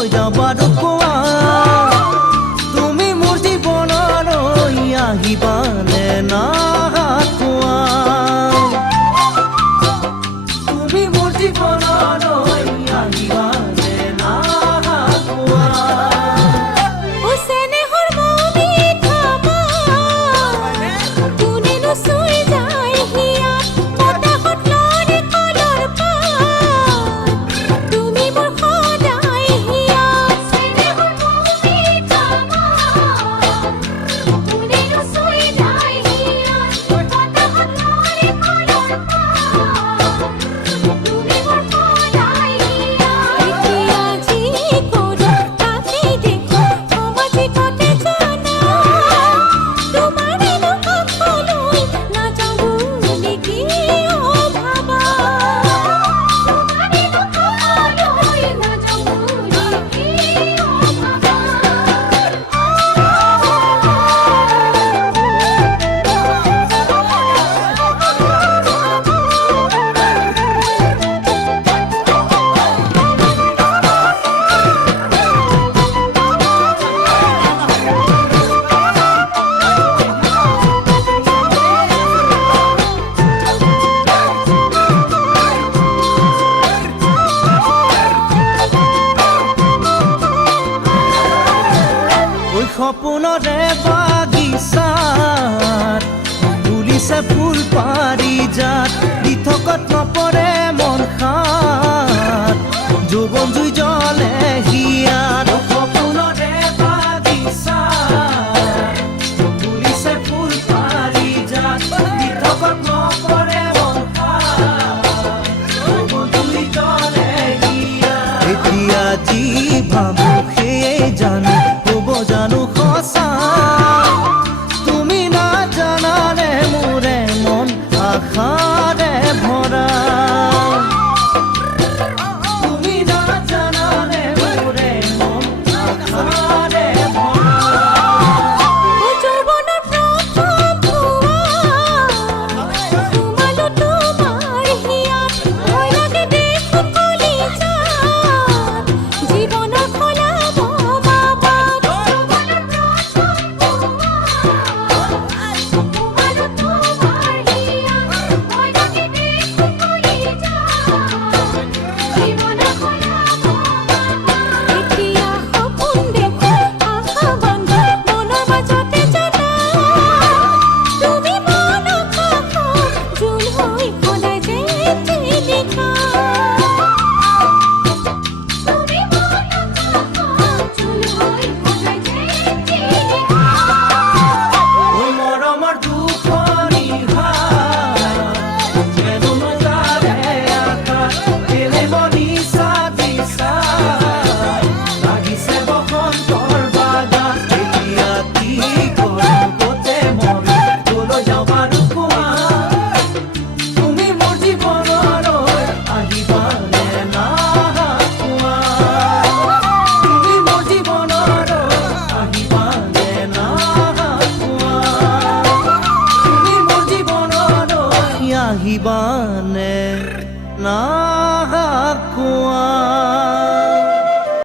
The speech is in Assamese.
কলৈ যাওঁ বাৰু কোৱা তুমি মোৰ জীৱনলৈ আহিবানে না কোৱা তুমি মোৰ জীৱনলৈ আহিবানে না কোৱা সপোনৰে বাগিচাত ফুলিছে ফুল পাৰিজাত দিঠকত নপৰে মন খাত যৌৱন জুই জ্বলে হিয়াত সপোনৰে বাগিচাত ফুলিছে ফুল পাৰিজাত দিঠকত নপৰে মন খাত যৌৱন জুই জ্বলে হিয়াত এতিয়া যি ভাবো সেয়ে জানো জানো সঁচা তুমি নাজানানে মোৰে মন আশাৰে ভৰা তুমি নাজানানে মোৰে মন আশাৰে ভৰা আহিবানে না